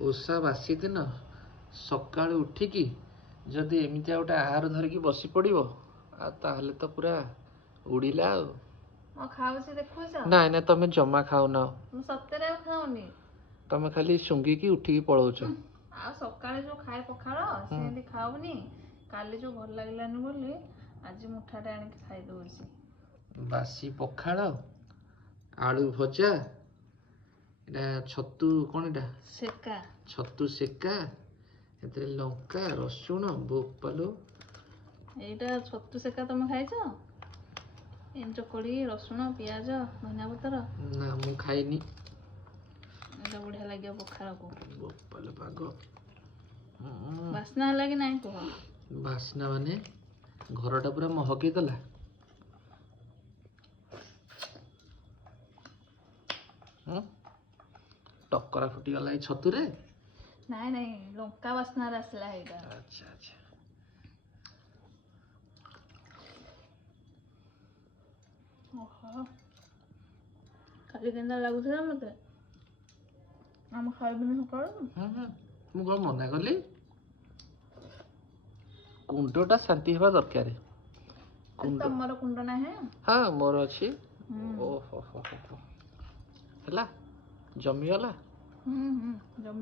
ओषा बासी दिन सकाळु उठिकी जदि एमितिया गोटे आहार धरिकी बसी पड़िबो ताहले तो पूरा उड़िला ମୁଁ ଖାଉଛି ଦେଖୁଛ नाई नाई तमे जमा खाउना ମୁଁ ସତରେ ଆଉ ଖାଉନି तमे खाली शुंगिकी उठिकी पळौछ ଆଉ ସକାଳେ ଯୋଉ ଖାଏ ପଖାଳ ସେମିତି ଖାଉନି କାଲି ଯୋଉ ଭଲ ଲାଗିଲାନି ବୋଲି ଆଜି ମୁଠାଟେ ଆଣିକି ଖାଇ ଦଉଛି बासी पखाळ आलू भजा एटा छतु कोन एटा ସେକା छतु सेका एतरे लंका रसुण बोपालो ଏଇଟା ଛତୁ ସେକା ତମେ ଖାଇଛ ଏମିତି ଚକଡି ରସୁଣ ପିଆଜ ଧନିଆ ପତ୍ର ना मु खाइनी ଏଇଟା ବଢିଆ ଲାଗିବ ପଖାଳକୁ बोपालो पाग ବାସ୍ନା ହେଲା କି ନାଇଁ କୁହ बासना माने घरटा पूरा महकी दला टक्करा फुटी गला छतु रे ନାଇଁ ନାଇଁ ଲଙ୍କା ବାସ୍ନାରେ ଆସିଲା ଏଇଟା अच्छा अच्छा ଓହୋ କାଲି କେନ୍ତା ଲାଗୁଥିଲା ମତେ ଆମେ ଖାଇବୁନି ସକାଳୁ मु कौन मना कली कुंडटा शांति हेबा दरकार ତମର କୁଣ୍ଡ ନାହିଁ हाँ मोर अच्छी ओहो ହେଲା ଜମିଗଲା ଜମି